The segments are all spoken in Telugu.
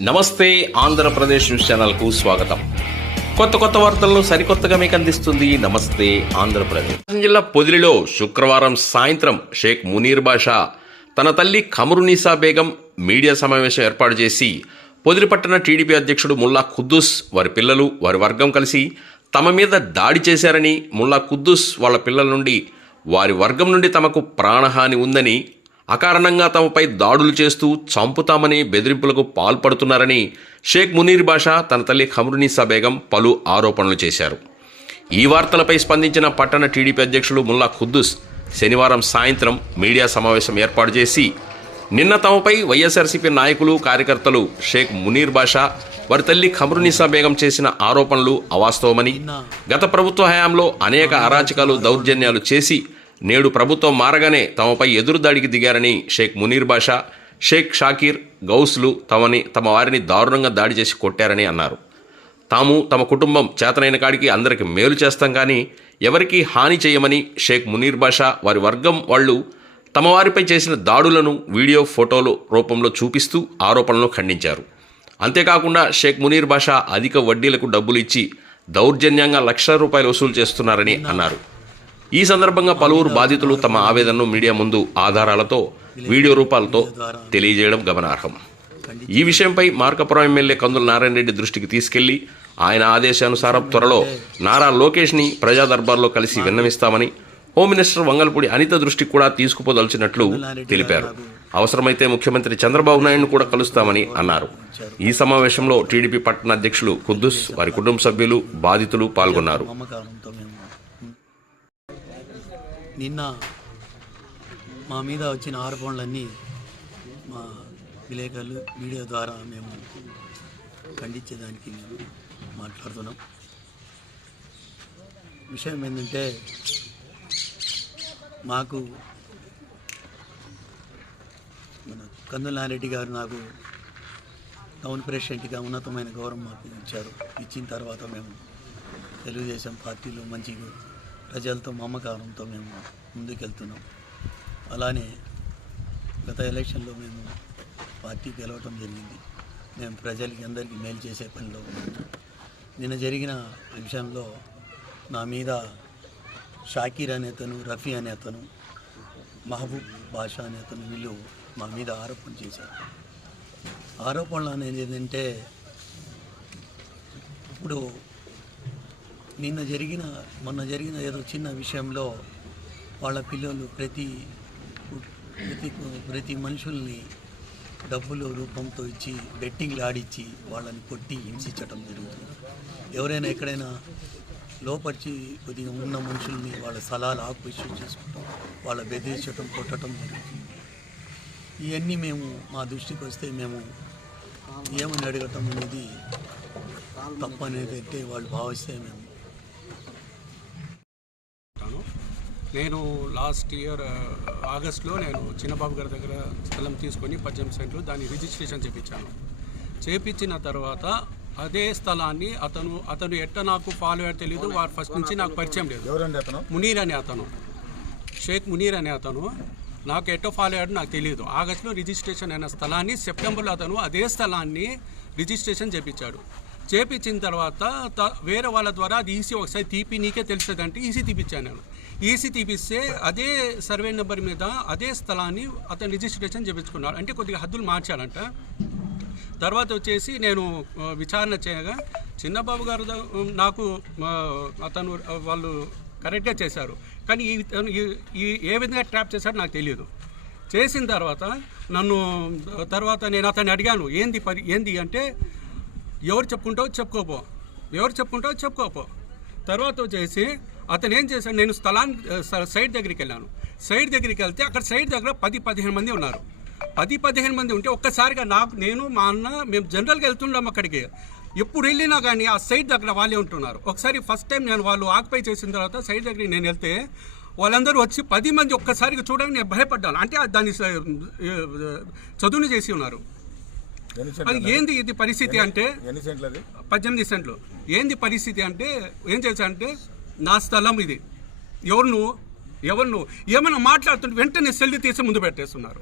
నమస్తే ఆంధ్రప్రదేశ్ న్యూస్ ఛానల్కు స్వాగతం. కొత్త కొత్త వార్తలను సరికొత్తగా మీకు అందిస్తుంది నమస్తే ఆంధ్రప్రదేశ్. జిల్లా పొదిలిలో శుక్రవారం సాయంత్రం షేక్ మునీర్ బాషా తన తల్లి ఖమరునీసా బేగం మీడియా సమావేశం ఏర్పాటు చేసి పొదిలి పట్టణ టీడీపీ అధ్యక్షుడు ముల్లా ఖుద్దూస్ వారి పిల్లలు వారి వర్గం కలిసి తమ మీద దాడి చేశారని ముల్లా ఖుద్దూస్ వాళ్ళ పిల్లల నుండి వారి వర్గం నుండి తమకు ప్రాణహాని ఉందని అకారణంగా తమపై దాడులు చేస్తూ చంపుతామని బెదిరింపులకు పాల్పడుతున్నారని షేక్ మునీర్ బాషా తన తల్లి ఖమరునీసా బేగం పలు ఆరోపణలు చేశారు. ఈ వార్తలపై స్పందించిన పట్టణ టీడీపీ అధ్యక్షుడు ముల్లా ఖుద్దుస్ శనివారం సాయంత్రం మీడియా సమావేశం ఏర్పాటు చేసి నిన్న తమపై వైఎస్ఆర్సీపీ నాయకులు కార్యకర్తలు షేక్ మునీర్ బాషా వారి తల్లి ఖమరునిసా బేగం చేసిన ఆరోపణలు అవాస్తవమని గత ప్రభుత్వ హయాంలో అనేక అరాచకాలు దౌర్జన్యాలు చేసి నేడు ప్రభుత్వం మారగానే తమపై ఎదురుదాడికి దిగారని షేక్ మునీర్ బాషా షేక్ షాకీర్ గౌస్లు తమని తమ వారిని దారుణంగా దాడి చేసి కొట్టారని అన్నారు. తాము తమ కుటుంబం చేతనైన కాడికి అందరికి మేలు చేస్తాం కానీ ఎవరికీ హాని చేయమని షేక్ మునీర్ బాషా వారి వర్గం వాళ్ళు తమ వారిపై చేసిన దాడులను వీడియో ఫోటోలు రూపంలో చూపిస్తూ ఆరోపణలను ఖండించారు. అంతేకాకుండా షేక్ మునీర్ బాషా అధిక వడ్డీలకు డబ్బులు ఇచ్చి దౌర్జన్యంగా లక్షల రూపాయలు వసూలు చేస్తున్నారని అన్నారు. ఈ సందర్భంగా పలువురు బాధితులు తమ ఆవేదనను మీడియా ముందు ఆధారాలతో వీడియో రూపాలతో తెలియజేయడం గమనార్హం. ఈ విషయంపై మార్కపురం ఎమ్మెల్యే కందుల నారాయణ రెడ్డి దృష్టికి తీసుకెళ్ళి ఆయన ఆదేశానుసారం త్వరలో నారా లోకేష్ని ప్రజా దర్బార్లో కలిసి విన్నవిస్తామని హోమ్ మినిస్టర్ వంగల్పూడి అనిత దృష్టికి కూడా తీసుకుపోదలిచినట్లు తెలిపారు. అవసరమైతే ముఖ్యమంత్రి చంద్రబాబు నాయుడును కూడా కలుస్తామని అన్నారు. ఈ సమావేశంలో టీడీపీ పట్టణ అధ్యక్షులు కుద్దుస్ వారి కుటుంబ సభ్యులు బాధితులు పాల్గొన్నారు. నిన్న మా మీద వచ్చిన ఆరోపణలన్నీ మా విలేకరులు మీడియా ద్వారా మేము ఖండించేదానికి మేము మాట్లాడుతున్నాం. విషయం ఏంటంటే మాకు మన కందుల నారెడ్డి గారు నాకు టౌన్ ప్రెసిడెంట్గా ఉన్నతమైన గౌరవం మాకు ఇచ్చారు. ఇచ్చిన తర్వాత మేము తెలుగుదేశం పార్టీలో మంచిగా ప్రజలతో మమకారంతో మేము ముందుకెళ్తున్నాం. అలానే గత ఎలక్షన్లో మేము పార్టీ గెలవటం జరిగింది. మేము ప్రజలకి అందరికీ మేలు చేసే పనిలో నిన్న జరిగిన విషయంలో నా మీద షాకీర్ అనే అతను రఫీ అనే అతను మహబూబ్ బాషా అనే అతను వీళ్ళు మా మీద ఆరోపణ చేశారు. ఆరోపణలు అనేది ఏంటంటే ఇప్పుడు నిన్న జరిగిన మొన్న జరిగిన ఏదో చిన్న విషయంలో వాళ్ళ పిల్లలు ప్రతి ప్రతి ప్రతి మనుషుల్ని డబ్బులు రూపంతో ఇచ్చి బెట్టింగ్లు ఆడిచ్చి వాళ్ళని కొట్టి హింసించడం జరుగుతుంది. ఎవరైనా ఎక్కడైనా లోపరిచి కొద్దిగా ఉన్న మనుషుల్ని వాళ్ళ స్థలాలు ఆక్యుపేషన్ చేసుకుంటాం వాళ్ళ బెదిరించటం కొట్టడం జరుగుతుంది. ఇవన్నీ మేము మా దృష్టికి వస్తే మేము ఏమని అడగటం అనేది తప్పనేది అయితే వాళ్ళు భావిస్తే మేము నేను లాస్ట్ ఇయర్ ఆగస్ట్లో నేను చిన్నబాబు గారి దగ్గర స్థలం తీసుకొని పద్దెనిమిది సెంట్లు దాన్ని రిజిస్ట్రేషన్ చేయించాను చేపించిన తర్వాత అదే స్థలాన్ని అతను అతను ఎట్ట నాకు ఫాలో అయ్యాడు తెలియదు వారు ఫస్ట్ నుంచి నాకు పరిచయం లేదు. మునీర్ అనే అతను. షేక్ మునీర్ అనే అతను. నాకు ఎట్టో ఫాలో అయ్యాడు నాకు తెలియదు ఆగస్టులో రిజిస్ట్రేషన్ అయిన స్థలాన్ని సెప్టెంబర్లో అతను అదే స్థలాన్ని రిజిస్ట్రేషన్ చేపించాడు. చేపించిన తర్వాత వేరే వాళ్ళ ద్వారా అది ఈసీ ఒకసారి తీపి నీకే తెలుస్తుంది అంటే ఈసీ తీపిచ్చాను నేను. ఈసీ తీపిస్తే అదే సర్వే నెంబర్ మీద అదే స్థలాన్ని అతను రిజిస్ట్రేషన్ చేపించుకున్నాడు అంటే కొద్దిగా హద్దులు మార్చాడంట తర్వాత వచ్చేసి నేను విచారణ చేయగా చిన్నబాబు గారు నాకు అతను వాళ్ళు కరెక్ట్గా చేశారు. కానీ ఈ ఈ ఏ విధంగా ట్రాప్ చేశారో నాకు తెలియదు. చేసిన తర్వాత నన్ను తర్వాత నేను అతన్ని అడిగాను ఏంది పరి ఏంది? అంటే ఎవరు చెప్పుకుంటావు చెప్పుకోపో. ఎవరు చెప్పుకుంటావు చెప్పుకోపో. తర్వాత వచ్చేసి అతను ఏం చేశాడు నేను స్థలాన్ని ఆ, స- సైట్ దగ్గరికి వెళ్ళాను. సైట్ దగ్గరికి వెళ్తే అక్కడ సైట్ దగ్గర పది పదిహేను మంది ఉన్నారు. పది పదిహేను మంది ఉంటే ఒక్కసారిగా నాకు నేను మా అన్న మేము జనరల్గా వెళ్తుంటాం అక్కడికి. ఎప్పుడు వెళ్ళినా కానీ ఆ సైట్ దగ్గర వాళ్ళే ఉంటున్నారు. ఒకసారి ఫస్ట్ టైం నేను వాళ్ళు ఆక్యుపై చేసిన తర్వాత సైట్ దగ్గరికి నేను వెళ్తే వాళ్ళందరూ వచ్చి పది మంది ఒక్కసారిగా చూడడానికి నేను భయపడ్డాను. అంటే దాన్ని చదువుని చేసి ఉన్నారు. అది ఏంది ఇది పరిస్థితి అంటే పద్దెనిమిది సెంట్లు. ఏంది పరిస్థితి అంటే ఏం చేశా అంటే నా స్థలం ఇది. ఎవరు నువ్వు? ఎవరు నువ్వు? ఏమైనా మాట్లాడుతుంటే వెంటనే సెల్లి తీసి ముందు పెట్టేస్తున్నారు.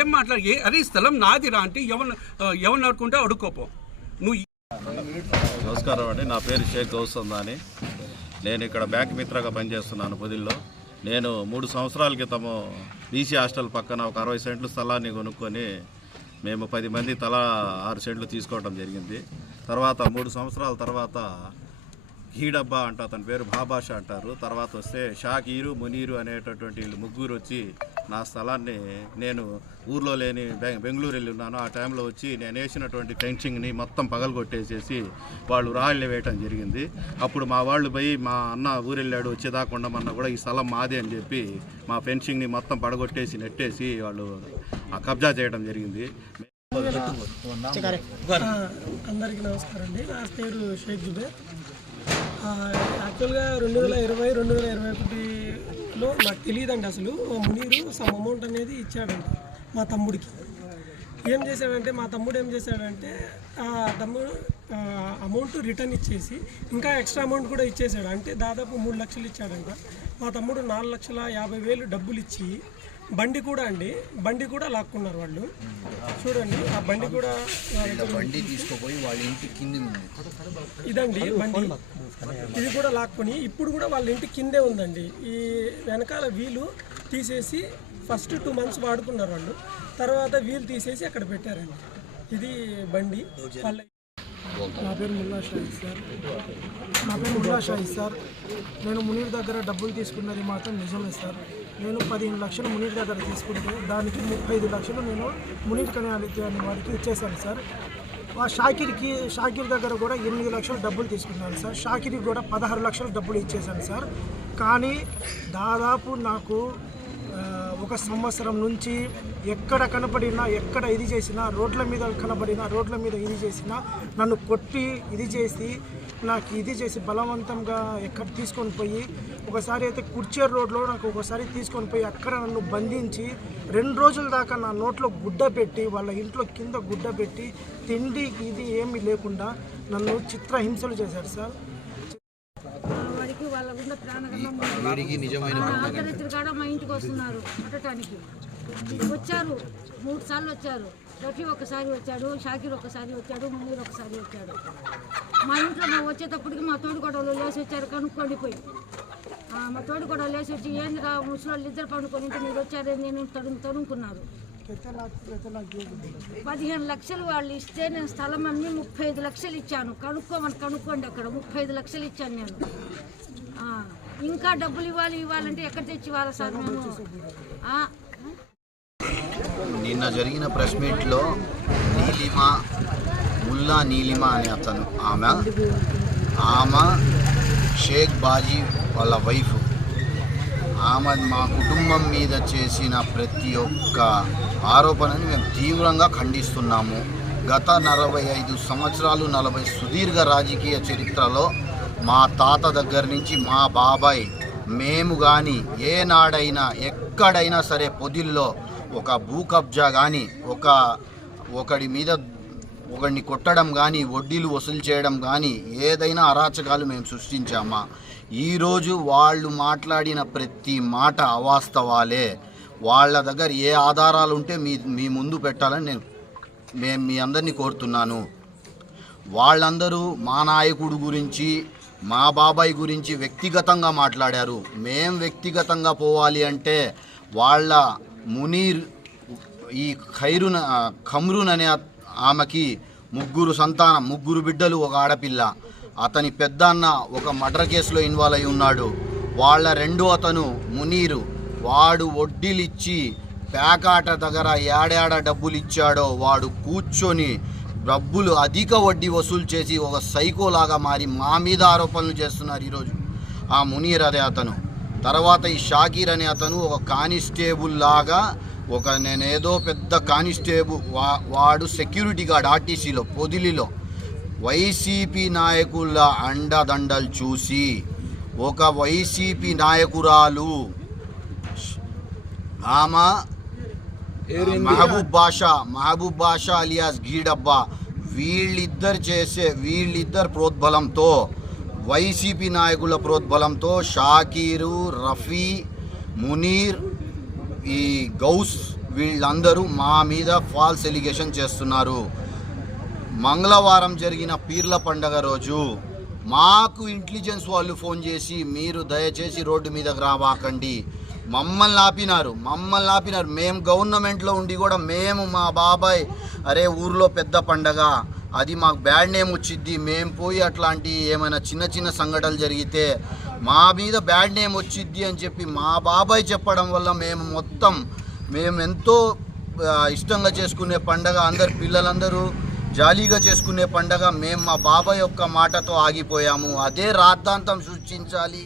ఏం మాట్లాడి ఏ అరే ఈ స్థలం నాదిరా అంటే ఎవరు ఎవరిని అడుకుంటే అడుక్కోపో. నువ్వు నమస్కారం అండి. నా పేరు షేక్ గౌసందాని నేను ఇక్కడ బ్యాంక్ మిత్రగా పనిచేస్తున్నాను పొదిల్లో. నేను మూడు సంవత్సరాల క్రితము బీసీ హాస్టల్ పక్కన ఒక అరవై సెంట్లు స్థలాన్ని కొనుక్కొని మేము పది మంది తలా ఆరు సెంట్లు తీసుకోవడం జరిగింది. తర్వాత మూడు సంవత్సరాల తర్వాత హీడబ్బా అంట అతని పేరు బాబాష అంటారు. తర్వాత వస్తే షాకీరు మునీరు అనేటటువంటి వీళ్ళు ముగ్గురు వచ్చి నా స్థలాన్ని నేను ఊర్లో లేని బె- బెంగళూరు వెళ్ళి ఉన్నాను. ఆ టైంలో వచ్చి నేను వేసినటువంటి ఫెన్సింగ్ని మొత్తం పగలగొట్టేసేసి వాళ్ళు రాళ్ళు వేయటం జరిగింది. అప్పుడు మా వాళ్ళు పోయి మా అన్న ఊరెళ్ళాడు వచ్చేదాకా ఉండమన్నా కూడా ఈ స్థలం మాదే అని చెప్పి మా ఫెన్సింగ్ని మొత్తం పడగొట్టేసి నెట్టేసి వాళ్ళు ఆ కబ్జా చేయడం జరిగింది. అందరికీ నమస్కారం అండి. నా పేరు షేక్ జుబేర్. యాక్చువల్గా రెండు వేల ఇరవై రెండు వేల ఇరవై ఒకటిలో నాకు తెలియదండి అసలు. మునీరు సమ్ అమౌంట్ అనేది ఇచ్చాడంట మా తమ్ముడికి. ఏం చేశాడంటే మా తమ్ముడు ఏం చేశాడంటే ఆ తమ్ముడు అమౌంట్ రిటర్న్ ఇచ్చేసి ఇంకా ఎక్స్ట్రా అమౌంట్ కూడా ఇచ్చేసాడు అంటే దాదాపు మూడు లక్షలు ఇచ్చాడంట. మా తమ్ముడు నాలుగు లక్షల యాభై వేలు డబ్బులు ఇచ్చి బండి కూడా అండి. బండి కూడా లాక్కున్నారు వాళ్ళు. చూడండి ఆ బండి కూడా. బండి తీసుకుపోయి వాళ్ళ ఇంటి కింది ఉంది. ఇదండి బండి. ఇది కూడా లాక్కొని ఇప్పుడు కూడా వాళ్ళ ఇంటి కిందే ఉందండి. ఈ వెనకాల వీలు తీసేసి ఫస్ట్ టూ మంత్స్ వాడుకున్నారు వాళ్ళు. తర్వాత వీలు తీసేసి అక్కడ పెట్టారండి. ఇది బండి. వాళ్ళ నా పేరు ముల్లా షాహిద్ సార్. నా పేరు ముల్లా షాహిద్ సార్. నేను మునీర్ దగ్గర డబ్బులు తీసుకున్నది మాత్రం నిజమే సార్. నేను పదిహేను లక్షలు మునీర్ దగ్గర తీసుకుంటే దానికి ముప్పై ఐదు లక్షలు నేను మునీర్ కనాలితే అనే వారికి ఇచ్చేశాను సార్. ఆ షాకిర్కి షాకిర్ దగ్గర కూడా ఎనిమిది లక్షలు డబ్బులు తీసుకున్నాను సార్. షాకిర్కి కూడా పదహారు లక్షలు డబ్బులు ఇచ్చేసాను సార్. కానీ దాదాపు నాకు ఒక సంవత్సరం నుంచి ఎక్కడ కనపడినా ఎక్కడ ఇది చేసినా రోడ్ల మీద కనపడినా రోడ్ల మీద ఇది చేసినా నన్ను కొట్టి ఇది చేసి నాకు ఇది చేసి బలవంతంగా ఎక్కడ తీసుకొని పోయి ఒకసారి అయితే కుర్చేరు రోడ్లో నాకు ఒకసారి తీసుకొని పోయి అక్కడ నన్ను బంధించి రెండు రోజుల దాకా నా నోట్లో గుడ్డ పెట్టి వాళ్ళ ఇంట్లో కింద గుడ్డ పెట్టి తిండి ఇది ఏమీ లేకుండా నన్ను చిత్రహింసలు చేశారు సార్. వాడికి నిజమైన కాడ మా ఇంటికి వస్తున్నారు అట్టటానికి వచ్చారు మూడు సార్లు వచ్చారు. రఫీ ఒకసారి వచ్చాడు షాకిర్ ఒకసారి వచ్చాడు మునీర్ ఒకసారి వచ్చాడు. మా ఇంట్లో మా వచ్చేటప్పటికి మా తోడు గొడవలు లేచి వచ్చారు కనుక్కోండి పోయి. మా తోడు గొడవలు లేచి వచ్చి ఏందిరా ముసలి ఇద్దరు పండుకొని మీరు వచ్చారే నేను తడుము తడుముకున్నారు. పదిహేను లక్షలు వాళ్ళు ఇస్తే నేను స్థలం అమ్మి ముప్పై ఐదు లక్షలు ఇచ్చాను. కనుక్కోమని కనుక్కోండి అక్కడ. ముప్పై ఐదు లక్షలు ఇచ్చాను నేను. ఇంకా డబ్బులు ఇవ్వాలి ఇవ్వాలంటే ఎక్కడ తెచ్చి ఇవ్వాలి సార్ మేము? నిన్న జరిగిన ప్రెస్ మీట్లో నీలిమ ముల్లా నీలిమ అనే అతను. ఆమె ఆమె షేక్ బాజీ వాళ్ళ వైఫ్. ఆమె మా కుటుంబం మీద చేసిన ప్రతి ఒక్క ఆరోపణని మేము తీవ్రంగా ఖండిస్తున్నాము. గత నలభై ఐదు సంవత్సరాలు నలభై సుదీర్ఘ రాజకీయ చరిత్రలో మా తాత దగ్గర నుంచి మా బాబాయ్ మేము కానీ ఏనాడైనా ఎక్కడైనా సరే పొదిల్లో ఒక భూ కబ్జా కానీ ఒక ఒకడి మీద ఒకడిని కొట్టడం కానీ వడ్డీలు వసూలు చేయడం కానీ ఏదైనా అరాచకాలు మేము సృష్టించామా? ఈరోజు వాళ్ళు మాట్లాడిన ప్రతి మాట అవాస్తవాలే. వాళ్ళ దగ్గర ఏ ఆధారాలు ఉంటే మీ మీ ముందు పెట్టాలని నేను మేము మీ అందరినీ కోరుతున్నాను. వాళ్ళందరూ మా నాయకుడు గురించి మా బాబాయ్ గురించి వ్యక్తిగతంగా మాట్లాడారు. మేం వ్యక్తిగతంగా పోవాలి అంటే వాళ్ళ మునీర్ ఈ ఖైరున ఖమ్రున్ అనే ఆమెకి ముగ్గురు సంతానం ముగ్గురు బిడ్డలు ఒక ఆడపిల్ల. అతని పెద్ద అన్న ఒక మర్డర్ కేసులో ఇన్వాల్వ్ అయి ఉన్నాడు. వాళ్ళ రెండో అతను మునీరు. వాడు వడ్డీలిచ్చి పేకాట దగ్గర ఏడాడ డబ్బులు ఇచ్చాడో వాడు కూర్చొని డబ్బులు అధిక వడ్డీ వసూలు చేసి ఒక సైకోలాగా మారి మా మీద ఆరోపణలు చేస్తున్నారు ఈరోజు. ఆ మునీర్ అదే అతను. తర్వాత ఈ షాకీర్ అనే అతను ఒక కానిస్టేబుల్ లాగా ఒక నేనేదో పెద్ద కానిస్టేబుల్ వా వాడు సెక్యూరిటీ గార్డ్ ఆర్టీసీలో పొదిలిలో. వైసీపీ నాయకుల అండదండలు చూసి ఒక వైసీపీ నాయకురాలు ఆమె మహబూబ్ బాషా మహబూబ్ బాషా అలియాస్ గీడబ్బా వీళ్ళిద్దరు చేసే వీళ్ళిద్దరు ప్రోద్బలంతో వైసీపీ నాయకుల ప్రోద్బలంతో షాకీరు రఫీ మునీర్ ఈ గౌస్ వీళ్ళందరూ మా మీద ఫాల్స్ ఎలిగేషన్ చేస్తున్నారు. మంగళవారం జరిగిన పీర్ల పండగ రోజు మాకు ఇంటెలిజెన్స్ వాళ్ళు ఫోన్ చేసి మీరు దయచేసి రోడ్డు మీదకి రావాకండి. మమ్మల్ని ఆపినారు మమ్మల్ని ఆపినారు. మేము గవర్నమెంట్లో ఉండి కూడా మేము మా బాబాయ్ అరే ఊర్లో పెద్ద పండగ అది మాకు బ్యాడ్ నేమ్ వచ్చిద్ది. మేము పోయి అట్లాంటి ఏమైనా చిన్న చిన్న సంఘటనలు జరిగితే మా మీద బ్యాడ్ నేమ్ వచ్చిద్ది అని చెప్పి మా బాబాయ్ చెప్పడం వల్ల మేము మొత్తం మేము ఎంతో ఇష్టంగా చేసుకునే పండగ అందరు పిల్లలందరూ జాలీగా చేసుకునే పండగ మేము మా బాబాయ్ యొక్క మాటతో ఆగిపోయాము. అదే రాద్ధాంతం సృష్టించాలి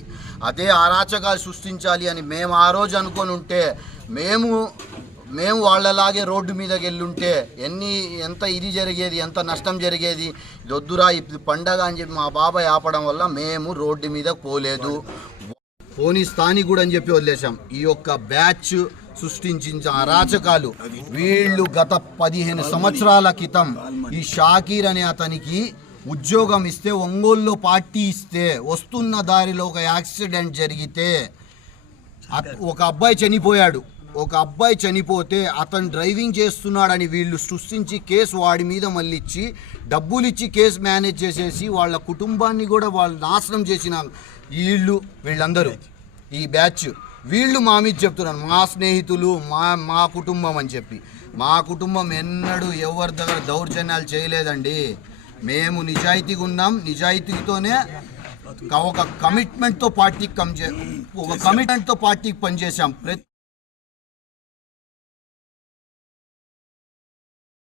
అదే అరాచకాలు సృష్టించాలి అని మేము ఆ రోజు అనుకొని ఉంటే మేము మేము వాళ్ళలాగే రోడ్డు మీదకి వెళ్ళుంటే ఎన్ని ఎంత ఇది జరిగేది ఎంత నష్టం జరిగేది దొద్దురా ఇప్పుడు ఇది పండగ అని చెప్పి మా బాబాయ్ ఆపడం వల్ల మేము రోడ్డు మీద పోలేదు. పోనీ స్థానికుడు కూడా అని చెప్పి వదిలేశాం. ఈ యొక్క బ్యాచ్ సృష్టించిన అరాచకాలు వీళ్ళు గత పదిహేను సంవత్సరాల క్రితం ఈ షాకీర్ అనే అతనికి ఉద్యోగం ఇస్తే ఒంగోలులో పార్టీ ఇస్తే వస్తున్న దారిలో ఒక యాక్సిడెంట్ జరిగితే ఒక అబ్బాయి చనిపోయాడు. ఒక అబ్బాయి చనిపోతే అతను డ్రైవింగ్ చేస్తున్నాడని వీళ్ళు సృష్టించి కేసు వాడి మీద మళ్ళీ ఇచ్చి డబ్బులు ఇచ్చి కేసు మేనేజ్ చేసేసి వాళ్ళ కుటుంబాన్ని కూడా వాళ్ళు నాశనం చేసిన వీళ్ళు వీళ్ళందరూ. ఈ బ్యాచ్. వీళ్ళు మా మీద చెప్తున్నారు. మా స్నేహితులు మా మా కుటుంబం అని చెప్పి. మా కుటుంబం ఎన్నడూ ఎవరి దగ్గర దౌర్జన్యాలు చేయలేదండి. మేము నిజాయితీగా ఉన్నాం. నిజాయితీతోనే ఒక కమిట్మెంట్తో పార్టీకి కమ్ చే ఒక కమిట్మెంట్తో పార్టీకి పనిచేసాం ప్రతి